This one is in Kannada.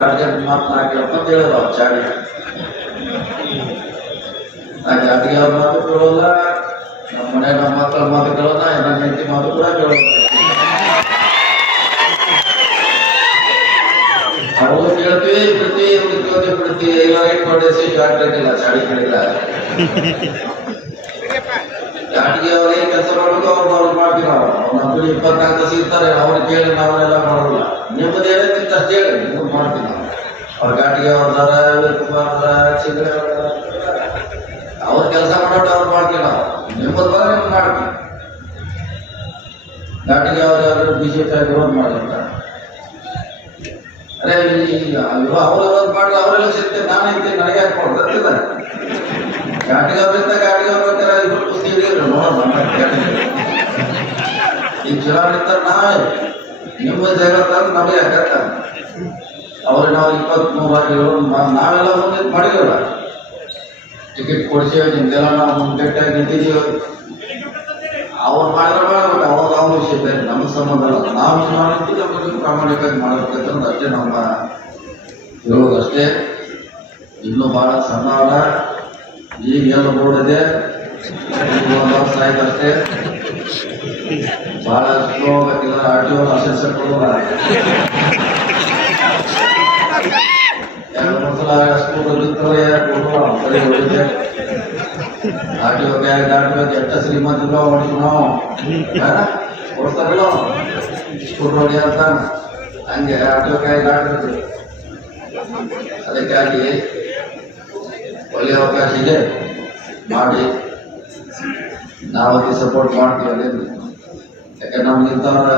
ಟಾರ್ಗೆಟ್ ಮಾತು ನಾ ಅವ್ರು ಚಾಡಿ ಅವ್ರ ಮಾತು ಕೇಳೋಲ್ಲ ನಮ್ಮ ಮನೆ ನಮ್ಮ ಮಕ್ಕಳ ಮಾತು ಕೇಳೋಲ್ಲ ನನ್ನ ಹೆಂಡತಿ ಮಾತು ಅವ್ರು ಕೇಳ್ತೀವಿ ಇಟ್ಕೊಂಡೇಸಿ ಜಾಟ್ ಇಲ್ಲ ಚಾಡಿ ಕೇಳಿಲ್ಲ ಜಾಟಿಗೆ ಅವ್ರಿಗೆ ಕೆಲಸ ಮಾಡ್ಬೇಕು ಅವ್ರು ಅವ್ರು ಮಾಡ್ತೀವಿ ನಾವು ಅವ್ರು ನಮ್ಮ ಇಪ್ಪತ್ನಾಲ್ಕು ಸಿಗ್ತಾರೆ ಅವ್ರು ಕೇಳಿ ನಾವೆಲ್ಲ ಮಾಡೋಲ್ಲ ನಿಮ್ಮದು ಏನಂತ ಅಷ್ಟೇ ಹೇಳಿ ನಿಮ್ಗೆ ಮಾಡ್ತೀವಿ ನಾವು ಅವ್ರ ಘಾಟಿಗೆ ಅವ್ರ ದರ ಕುಮಾರ್ ಅವ್ರ ಕೆಲಸ ಮಾಡೋಟ ಅವ್ರು ಮಾಡ್ತೀವಿ ನಿಮ್ಮದು ಬಂದ್ರೆ ನಿಮ್ಗೆ ಮಾಡ್ತೀವಿ ಅವ್ರು ಯಾರು ಬಿಜೆಪಿ ಆಗಿರೋದು ಮಾಡಿರ್ತಾರೆ ಅರೆ ಈಗ ಅವ್ರು ವಿರೋಧ ಮಾಡಿದ್ರೆ ಅವರೆಲ್ಲ ಸಿಗ್ತೇವೆ ನಾನು ಇರ್ತೀನಿ, ನನಗೆ ಯಾಕೆ ಘಾಟಿಗೆ ಅವ್ರಿಂದ ಘಾಟಿಗೆ ಅವ್ರ ನೋಡೋಣ ಈ ಚುನಾವಣೆ ನಾವೇ. ನಿಮ್ಮ ಜಾಗ ತಂದು ನಮಗೆ ಯಾಕತ್ತ ಅವ್ರು ನಾವು ಇಪ್ಪತ್ಮೂರು ಆಗಿರೋ ನಾವೆಲ್ಲ ಮುಂದೆ ಮಾಡಿರಲ್ಲ ಟಿಕೆಟ್ ಕೊಡ್ಸೇವೆ, ನಿಮ್ದೆಲ್ಲ ನಾವು ಮುಂದೆಟ್ಟಾಗಿ ನಿಂತಿದ್ದೀವಿ. ಅವ್ರು ಮಾಡಿದ್ರೆ ಮಾಡ್ಬೇಕು ಅವಾಗ ಅವ್ರ ವಿಷಯ ಬೇರೆ ನಮ್ಮ ಸಂಬಂಧ ಅಲ್ಲ ನಾವು ಇದ್ದು ನಮ್ಮ ಪ್ರಾಮಾಣಿಕವಾಗಿ ಮಾಡಬೇಕಂತಂದು ಅಷ್ಟೇ ನಮ್ಮ ಹೇಳೋದಷ್ಟೇ ಇನ್ನೂ ಭಾಳ ಸಣ್ಣ ಅಲ್ಲ. ಈಗ ಏನು ಆಯ್ತು ಅಷ್ಟೇ. ಭಾಳ ಸ್ಲೋ ಆಗಿಲ್ಲ ಆರ್ ಟಿ ಕೊಡೋಲ್ಲ ಎರಡು ಮೂರು ಸಲ ಸ್ಕೂಲ್ ಇರ್ತಾರೆ ಕೊಡೋಲ್ಲ ಸರಿ ಹೊಡಿದೆ ಆರ್ ಟಿ ಒಗೆ ಆಟೋ ಎಷ್ಟ ಶ್ರೀಮಂತರು ಹೊಡಿತೀವಿ ನಾವು? ಕೊಡ್ತಾರಲ್ಲ ಹಂಗೆ ಆಟೋ ಟಿ ಒಗೆ ದಾಟಬೇಕು ಅದಕ್ಕಾಗಿ ಒಳ್ಳೆಯ ಅವಕಾಶ ಇದೆ ಮಾಡಿ ನಾವು ಸಪೋರ್ಟ್ ಮಾಡ್ತೀವಿ ಯಾಕಂದ್ರೆ ನಮ್ಗೆ ಇಂಥವ್ರ